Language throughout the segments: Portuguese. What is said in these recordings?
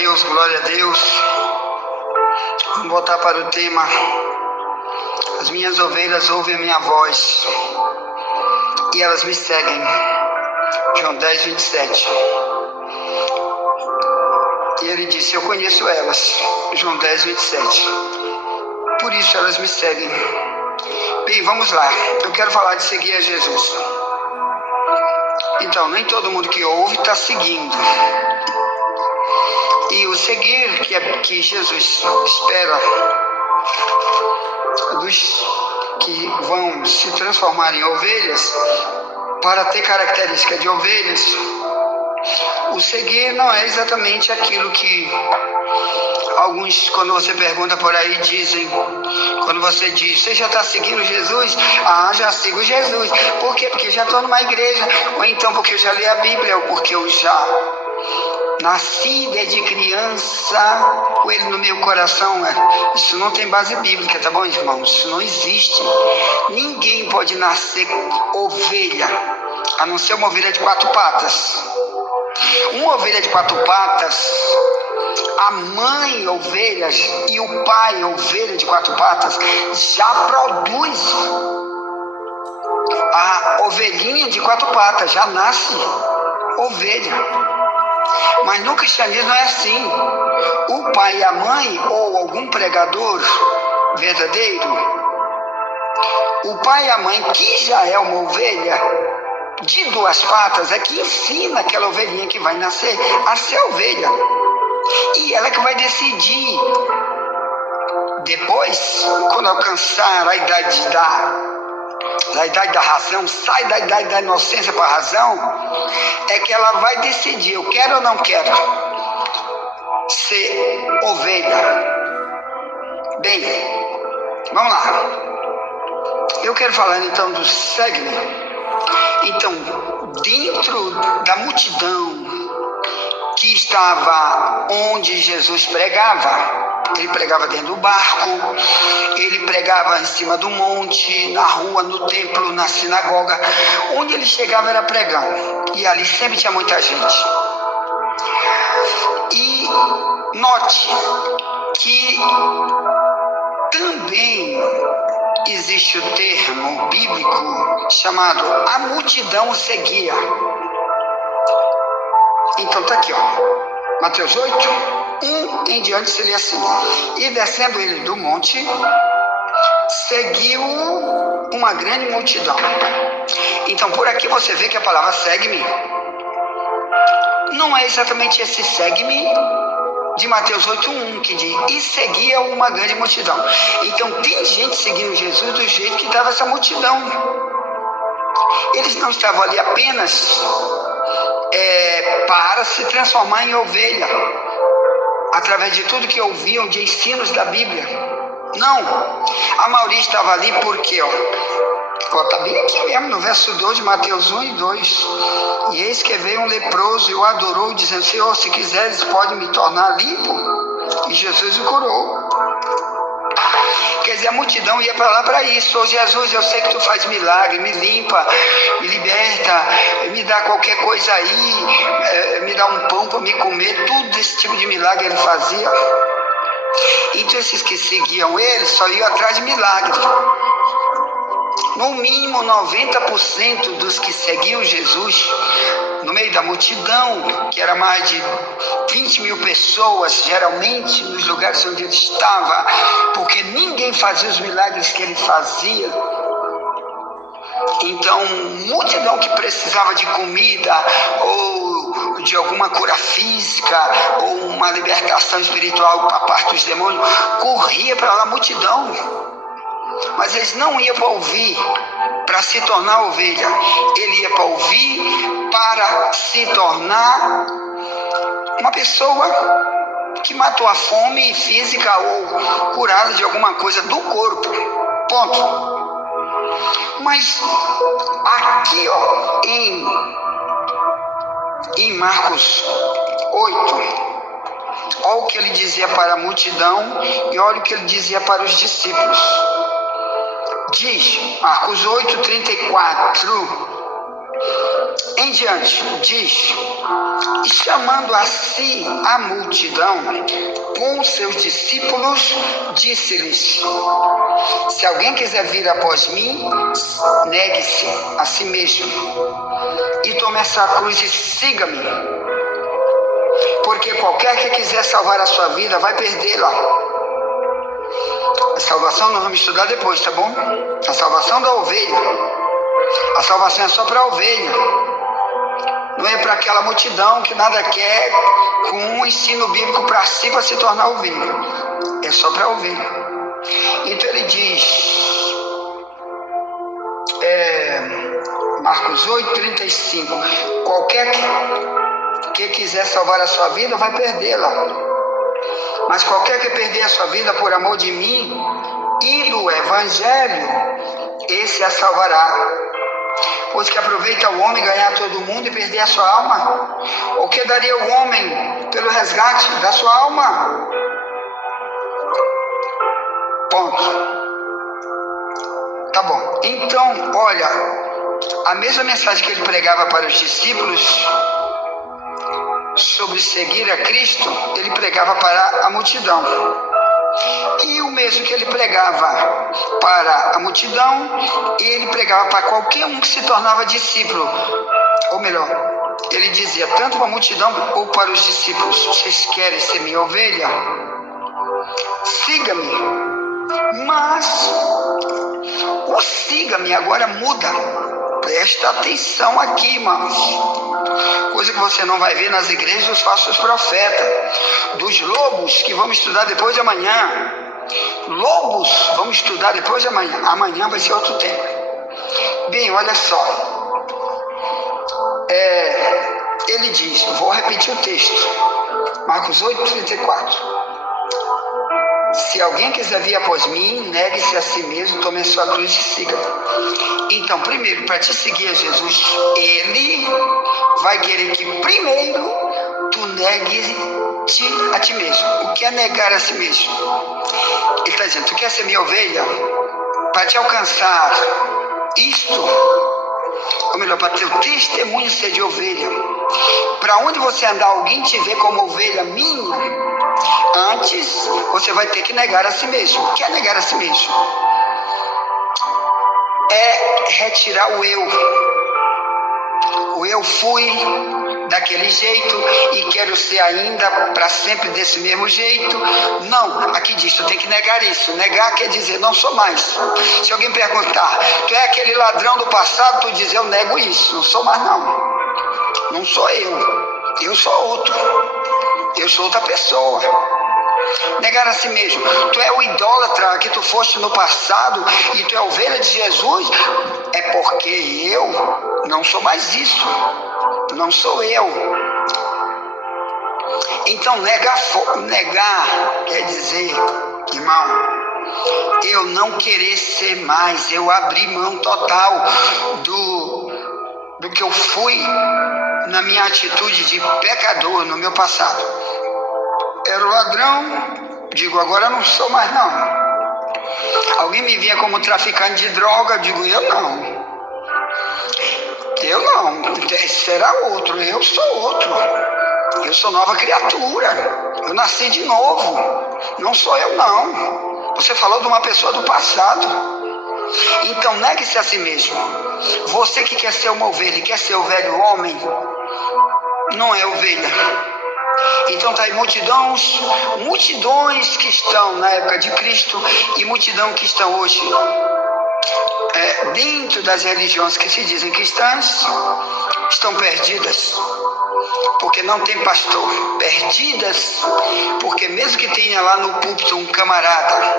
Deus, glória a Deus. Vamos voltar para o tema. As minhas ovelhas ouvem a minha voz e elas me seguem. João 10, 27. E ele disse, eu conheço elas. João 10, 27. Por isso elas me seguem. Bem, vamos lá. Eu quero falar de seguir a Jesus. Então, nem todo mundo que ouve está seguindo. E o seguir que Jesus espera dos que vão se transformar em ovelhas, para ter característica de ovelhas, o seguir não é exatamente aquilo que alguns, quando você pergunta por aí, dizem. Quando você diz, você já está seguindo Jesus? Ah, já sigo Jesus. Por quê? Porque eu já estou numa igreja. Ou então porque eu já li a Bíblia, ou porque eu já nasci desde criança com ele no meu coração. Isso não tem base bíblica, tá bom, irmãos? Isso não existe. Ninguém pode nascer ovelha, a não ser uma ovelha de 4 patas. Uma ovelha de 4 patas, a mãe ovelha e o pai ovelha de 4 patas já produz a ovelhinha de 4 patas, já nasce ovelha. Mas no cristianismo não é assim. O pai e a mãe, ou algum pregador verdadeiro, o pai e a mãe, que já é uma ovelha de 2 patas, é que ensina aquela ovelhinha que vai nascer a ser ovelha. E ela que vai decidir, depois, quando alcançar a idade da razão, sai da idade da inocência para a razão, é que ela vai decidir, eu quero ou não quero ser ovelha. Bem, vamos lá. Eu quero falar então do segue-me. Então, dentro da multidão que estava onde Jesus pregava, ele pregava dentro do barco, ele pregava em cima do monte, na rua, no templo, na sinagoga. Onde ele chegava era pregando. E ali sempre tinha muita gente. E note que também existe o termo bíblico chamado a multidão o seguia. Então tá aqui, ó. Mateus 8, 1 em diante se lê assim. E descendo ele do monte, seguiu uma grande multidão. Então por aqui você vê que a palavra segue-me não é exatamente esse segue-me de Mateus 8, 1, que diz, e seguia uma grande multidão. Então tem gente seguindo Jesus do jeito que estava essa multidão. Eles não estavam ali apenas para se transformar em ovelha, através de tudo que ouviam de ensinos da Bíblia. Não, a maioria estava ali porque, está bem aqui mesmo, no verso 2 de Mateus 1 e 2. E eis que veio um leproso e o adorou, dizendo, Senhor, se quiseres, pode me tornar limpo. E Jesus o curou. Quer dizer, a multidão ia para lá para isso. Ô Jesus, eu sei que tu faz milagre, me limpa, me liberta, me dá qualquer coisa aí, me dá um pão para me comer. Tudo esse tipo de milagre ele fazia. Então esses que seguiam ele só iam atrás de milagre. No mínimo 90% dos que seguiam Jesus, no meio da multidão, que era mais de 20 mil pessoas, geralmente nos lugares onde ele estava, porque ninguém fazia os milagres que ele fazia. Então, multidão que precisava de comida, ou de alguma cura física, ou uma libertação espiritual para parte dos demônios, corria para lá, multidão. Mas eles não iam para ouvir para se tornar ovelha. Ele ia para ouvir para se tornar uma pessoa que matou a fome física ou curada de alguma coisa do corpo. Ponto. Mas aqui, em Marcos 8, olha o que ele dizia para a multidão e olha o que ele dizia para os discípulos. Diz, Marcos 8, 34, em diante, diz: e chamando a si a multidão, com os seus discípulos, disse-lhes: se alguém quiser vir após mim, negue-se a si mesmo, e tome a sua cruz e siga-me. Porque qualquer que quiser salvar a sua vida, vai perdê-la. A salvação nós vamos estudar depois, tá bom? A salvação da ovelha. A salvação é só para a ovelha. Não é para aquela multidão que nada quer com um ensino bíblico para si para se tornar ovelha. É só para a ovelha. Então ele diz, Marcos 8:35, qualquer que quiser salvar a sua vida vai perdê-la. Mas qualquer que perder a sua vida por amor de mim e do Evangelho, esse a salvará. Pois que aproveita o homem ganhar todo o mundo e perder a sua alma? O que daria o homem pelo resgate da sua alma? Ponto. Tá bom. Então, olha, a mesma mensagem que ele pregava para os discípulos sobre seguir a Cristo, ele pregava para a multidão. E o mesmo que ele pregava para a multidão, ele pregava para qualquer um que se tornava discípulo. Ou melhor, ele dizia tanto para a multidão ou para os discípulos: vocês querem ser minha ovelha? Siga-me. Mas o siga-me agora muda. Presta atenção aqui, irmãos. Coisa que você não vai ver nas igrejas dos falsos profetas, dos lobos, que vamos estudar depois de amanhã. Lobos, vamos estudar depois de amanhã. Amanhã vai ser outro tempo. Bem, olha só. Ele diz, vou repetir o texto. Marcos 8:34. Se alguém quiser vir após mim, negue-se a si mesmo, tome a sua cruz e siga. Então, primeiro, para te seguir a Jesus, ele vai querer que primeiro tu negue-te a ti mesmo. O que é negar a si mesmo? Ele está dizendo, tu quer ser minha ovelha? Para te alcançar isto, ou melhor, para teu testemunho ser de ovelha, para onde você andar, alguém te vê como ovelha minha, antes você vai ter que negar a si mesmo. O que é negar a si mesmo? É retirar o eu. O eu fui daquele jeito e quero ser ainda para sempre desse mesmo jeito. Não, aqui diz, tu tem que negar isso. Negar quer dizer, não sou mais. Se alguém perguntar, tu é aquele ladrão do passado, tu diz, eu nego isso, não sou mais não. Não sou eu sou outro. Eu sou outra pessoa. Negar a si mesmo. Tu é o idólatra que tu foste no passado e tu é ovelha de Jesus. É porque eu não sou mais isso. Não sou eu. Então negar quer dizer, irmão, eu não querer ser mais. Eu abri mão total do que eu fui na minha atitude de pecador no meu passado. Era o ladrão, digo, agora eu não sou mais não. Alguém me via como traficante de droga, digo, eu não. Eu não, será outro, eu sou outro. Eu sou nova criatura, eu nasci de novo, não sou eu não. Você falou de uma pessoa do passado. Então negue-se a si mesmo. Você que quer ser uma ovelha e quer ser o velho homem, não é ovelha. Então está aí multidões que estão na época de Cristo e multidão que estão hoje dentro das religiões que se dizem cristãs, estão perdidas, porque não tem pastor. Perdidas, porque mesmo que tenha lá no púlpito um camarada,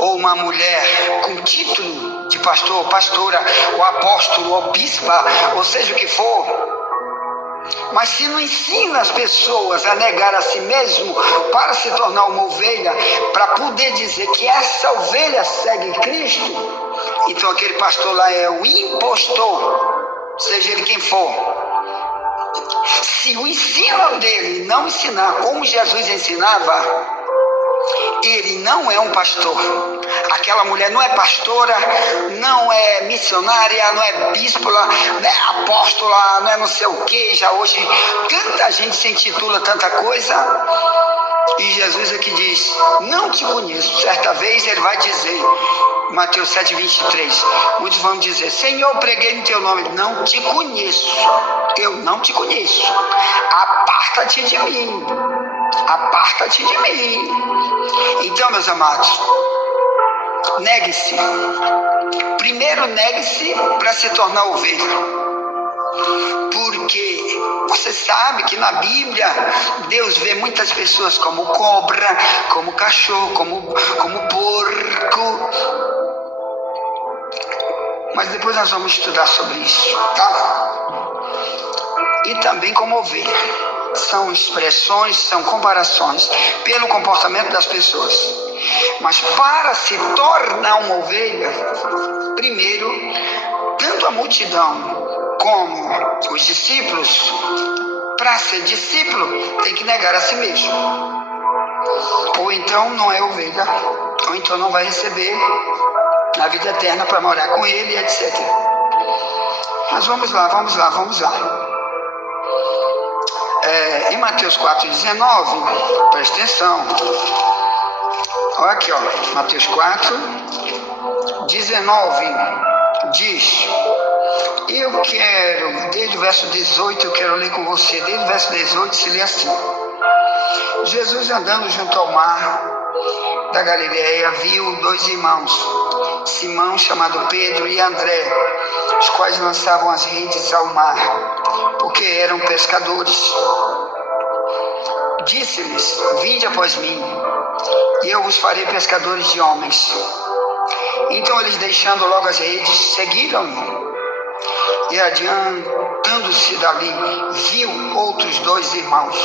ou uma mulher com título de pastor, pastora, ou apóstolo, ou bispa, ou seja o que for, mas se não ensina as pessoas a negar a si mesmo para se tornar uma ovelha, para poder dizer que essa ovelha segue Cristo, então aquele pastor lá é o impostor, seja ele quem for. Se o ensino dele não ensinar como Jesus ensinava, Ele não é um pastor. Aquela mulher não é pastora, não é missionária, não é bispola, não é apóstola, não é não sei o que. Já hoje tanta gente se intitula tanta coisa. E Jesus aqui diz: não te conheço. Certa vez ele vai dizer, Mateus 7:23, muitos vão dizer: Senhor, preguei no teu nome. Não te conheço. Eu não te conheço. Aparta-te de mim. Aparta-te de mim. Então, meus amados, negue-se. Primeiro negue-se para se tornar ovelha. Porque você sabe que na Bíblia Deus vê muitas pessoas como cobra, como cachorro, como porco. Mas depois nós vamos estudar sobre isso, tá? E também como ovelha. São expressões, são comparações pelo comportamento das pessoas. Mas para se tornar uma ovelha, primeiro, tanto a multidão como os discípulos, para ser discípulo, tem que negar a si mesmo. Ou então não é ovelha, ou então não vai receber a vida eterna para morar com ele, etc. Mas vamos lá. Em Mateus 4,19, presta atenção. Olha aqui, Mateus 4,19 diz: eu quero, desde o verso 18, eu quero ler com você, desde o verso 18 se lê assim: Jesus andando junto ao mar da Galileia, viu 2 irmãos, Simão, chamado Pedro, e André, os quais lançavam as redes ao mar, porque eram pescadores. Disse-lhes: vinde após mim, e eu vos farei pescadores de homens. Então eles, deixando logo as redes, seguiram-no. E adiantando-se dali, viu outros 2 irmãos,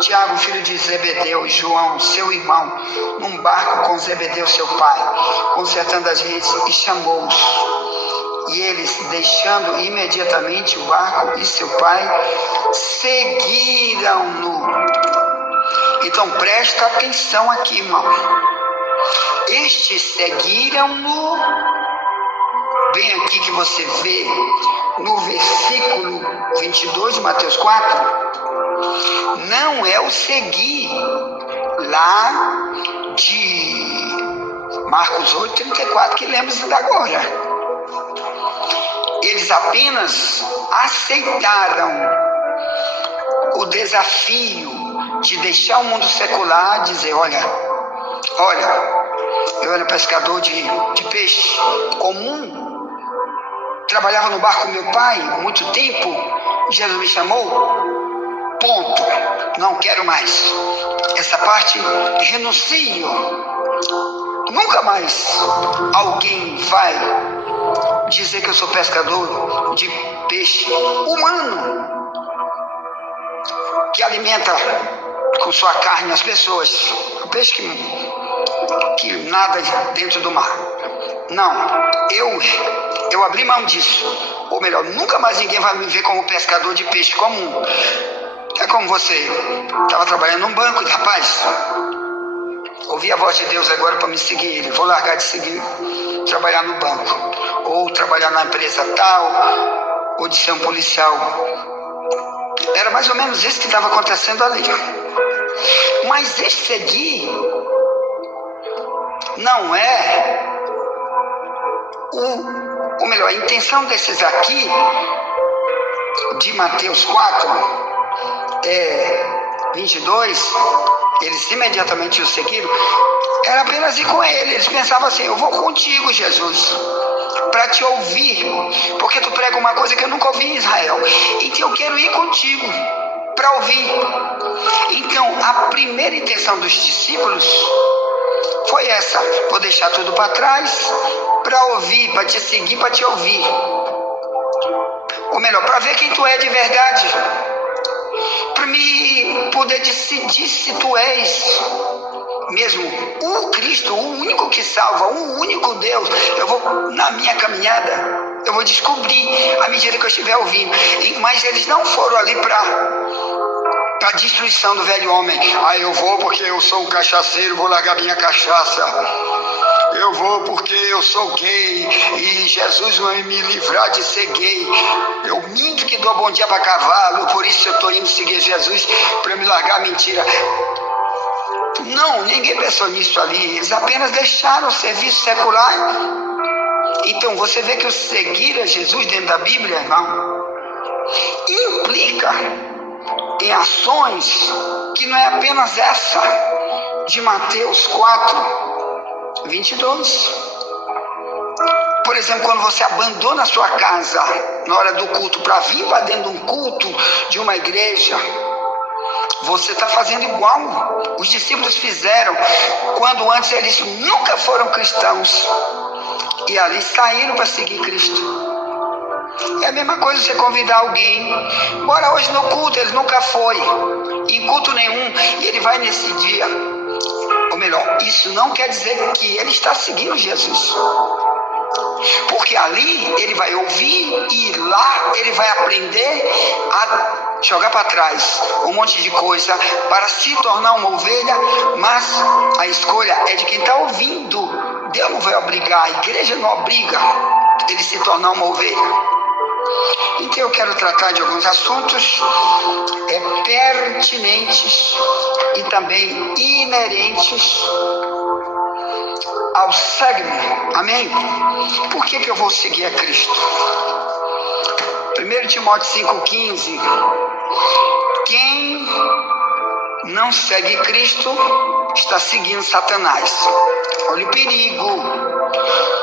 Tiago, filho de Zebedeu, e João, seu irmão, num barco com Zebedeu, seu pai, consertando as redes, e chamou-os. E eles, deixando imediatamente o barco e seu pai, seguiram-no. Então presta atenção aqui, irmão. Estes seguiram-no. Bem aqui que você vê no versículo 22 de Mateus 4, não é o seguir lá de Marcos 8:34 que lemos ainda agora. Eles apenas aceitaram o desafio de deixar o mundo secular, dizer: olha, eu era pescador de peixe comum, trabalhava no barco do meu pai muito tempo, Jesus me chamou, ponto, não quero mais. Essa parte renuncio. Nunca mais alguém vai dizer que eu sou pescador de peixe humano, que alimenta com sua carne as pessoas, o peixe que nada dentro do mar. Não, eu abri mão disso. Ou melhor, nunca mais ninguém vai me ver como pescador de peixe comum. É como você estava trabalhando num banco, rapaz, ouvi a voz de Deus agora para me seguir ele, vou largar de seguir, trabalhar no banco, ou trabalhar na empresa tal, ou de ser um policial. Era mais ou menos isso que estava acontecendo ali. Mas esse seguir não é ou melhor, a intenção desses aqui de Mateus 4 22, eles imediatamente o seguiram, era apenas ir com ele. Eles pensavam assim: eu vou contigo, Jesus, para te ouvir, porque tu prega uma coisa que eu nunca ouvi em Israel, então eu quero ir contigo para ouvir. Então a primeira intenção dos discípulos foi essa: vou deixar tudo para trás para ouvir, para te seguir, para te ouvir, ou melhor, para ver quem tu é de verdade, para me poder decidir se tu és mesmo o Cristo, o único que salva, o único Deus. Eu vou, na minha caminhada, eu vou descobrir à medida que eu estiver ouvindo. Mas eles não foram ali para a destruição do velho homem. Eu vou porque eu sou um cachaceiro, vou largar minha cachaça. Eu vou porque eu sou gay e Jesus vai me livrar de ser gay. Eu minto que dou bom dia para cavalo, por isso eu estou indo seguir Jesus para me largar a mentira. Não, ninguém pensou nisso ali. Eles apenas deixaram o serviço secular. Então você vê que o seguir a Jesus dentro da Bíblia, irmão, implica em ações que não é apenas essa de Mateus 4:22. Por exemplo, quando você abandona a sua casa na hora do culto para vir para dentro de um culto de uma igreja, você está fazendo igual os discípulos fizeram quando antes eles nunca foram cristãos e ali saíram para seguir Cristo. É a mesma coisa você convidar alguém, bora hoje no culto, ele nunca foi em culto nenhum e ele vai nesse dia. Ou melhor, isso não quer dizer que ele está seguindo Jesus, porque ali ele vai ouvir e lá ele vai aprender a jogar para trás um monte de coisa para se tornar uma ovelha, mas a escolha é de quem está ouvindo. Deus não vai obrigar, a igreja não obriga ele se tornar uma ovelha. Então eu quero tratar de alguns assuntos pertinentes e também inerentes ao segue-me. Amém? Por que eu vou seguir a Cristo? 1 Timóteo 5,15. Quem não segue Cristo está seguindo Satanás. Olha o perigo.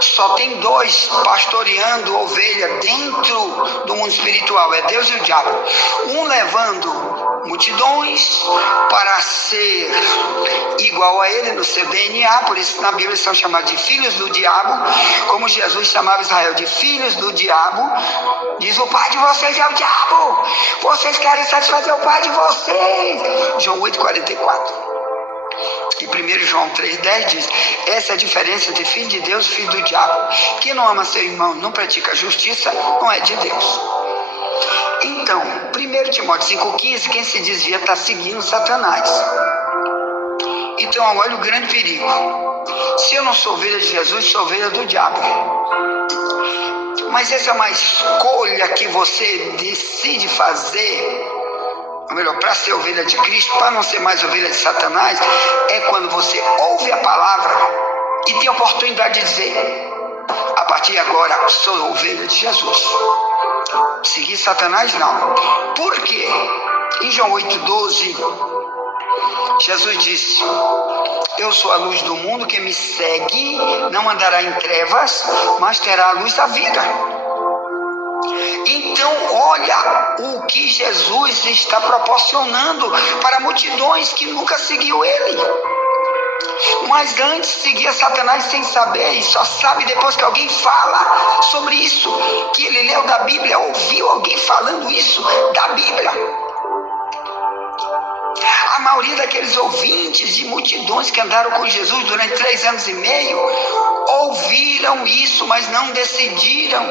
Só tem dois pastoreando ovelha dentro do mundo espiritual, é Deus e o diabo. Um levando multidões para ser igual a ele no seu DNA, por isso na Bíblia são chamados de filhos do diabo, como Jesus chamava Israel de filhos do diabo. Diz: o pai de vocês é o diabo, vocês querem satisfazer o pai de vocês. João 8,44. E 1 João 3,10 diz: essa é a diferença entre filho de Deus e filho do diabo. Quem não ama seu irmão, não pratica a justiça, não é de Deus. Então, 1 Timóteo 5,15, quem se desvia está seguindo Satanás. Então, olha o grande perigo. Se eu não sou ovelha de Jesus, sou ovelha do diabo. Mas essa é uma escolha que você decide fazer, ou melhor, para ser ovelha de Cristo, para não ser mais ovelha de Satanás, é quando você ouve a palavra e tem a oportunidade de dizer: a partir de agora sou ovelha de Jesus. Seguir Satanás não. Por quê? Em João 8,12, Jesus disse: eu sou a luz do mundo, quem me segue não andará em trevas, mas terá a luz da vida. Então olha o que Jesus está proporcionando para multidões que nunca seguiu ele. Mas antes seguia Satanás sem saber, e só sabe depois que alguém fala sobre isso, que ele leu da Bíblia, ouviu alguém falando isso da Bíblia. A maioria daqueles ouvintes de multidões que andaram com Jesus durante 3 anos e meio, ouviram isso, mas não decidiram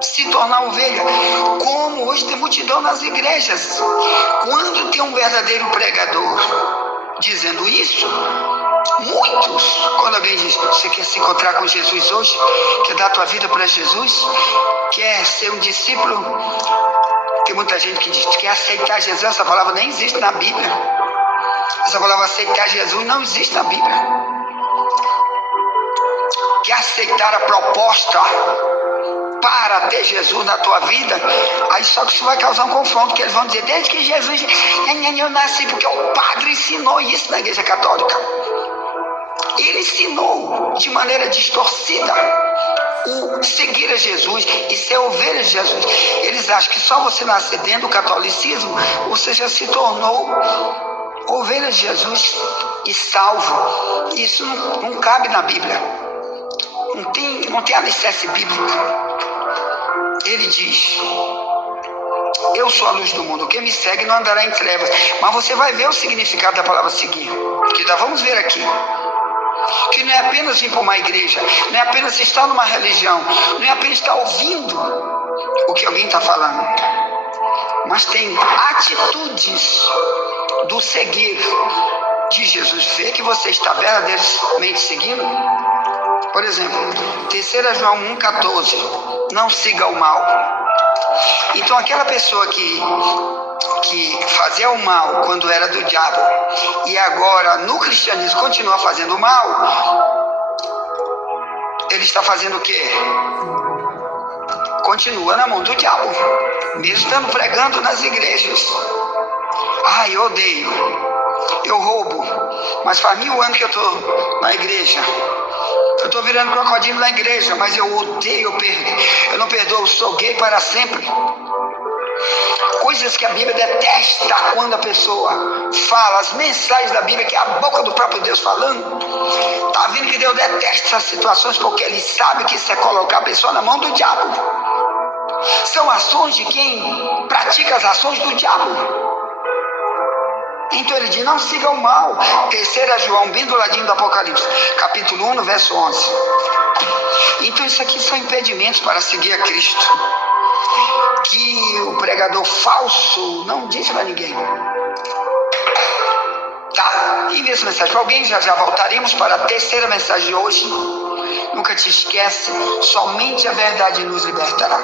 se tornar ovelha. Como hoje tem multidão nas igrejas. Quando tem um verdadeiro pregador dizendo isso, muitos, quando alguém diz: você quer se encontrar com Jesus hoje? Quer dar a tua vida para Jesus? Quer ser um discípulo? Tem muita gente que diz: quer aceitar Jesus? Essa palavra nem existe na Bíblia. Essa palavra aceitar Jesus não existe na Bíblia. Quer aceitar a proposta para ter Jesus na tua vida? Aí só que isso vai causar um confronto, que eles vão dizer: desde que Jesus, eu nasci porque o padre ensinou isso na igreja católica. Ele ensinou de maneira distorcida o seguir a Jesus e ser ovelha de Jesus. Eles acham que só você nascer dentro do catolicismo, você já se tornou ovelha de Jesus e salvo. Isso não cabe na Bíblia. Não tem alicerce bíblico. Ele diz: eu sou a luz do mundo, quem me segue não andará em trevas. Mas você vai ver o significado da palavra seguir, que nós vamos ver aqui. Que não é apenas vir para uma igreja, não é apenas estar numa religião, não é apenas estar ouvindo o que alguém está falando, mas tem atitudes do seguir de Jesus. Vê que você está verdadeiramente seguindo. Por exemplo, 3 João 1,14, não siga o mal. Então aquela pessoa que fazia o mal quando era do diabo e agora no cristianismo continua fazendo o mal, ele está fazendo o quê? Continua na mão do diabo, mesmo estando pregando nas igrejas. Ah, eu odeio, eu roubo, mas faz 1000 anos que eu estou na igreja. Eu estou virando crocodilo na igreja, mas eu odeio, eu não perdoo, sou gay para sempre. Coisas que a Bíblia detesta quando a pessoa fala, as mensagens da Bíblia, que é a boca do próprio Deus falando. Está vendo que Deus detesta essas situações, porque Ele sabe que isso é colocar a pessoa na mão do diabo. São ações de quem pratica as ações do diabo. Então ele diz, não siga o mal. 3 João, bem do ladinho do Apocalipse, capítulo 1, verso 11. Então isso aqui são impedimentos para seguir a Cristo, que o pregador falso não disse para ninguém. Tá, envia essa mensagem para alguém, já voltaremos para a terceira mensagem de hoje. Nunca te esquece, somente a verdade nos libertará.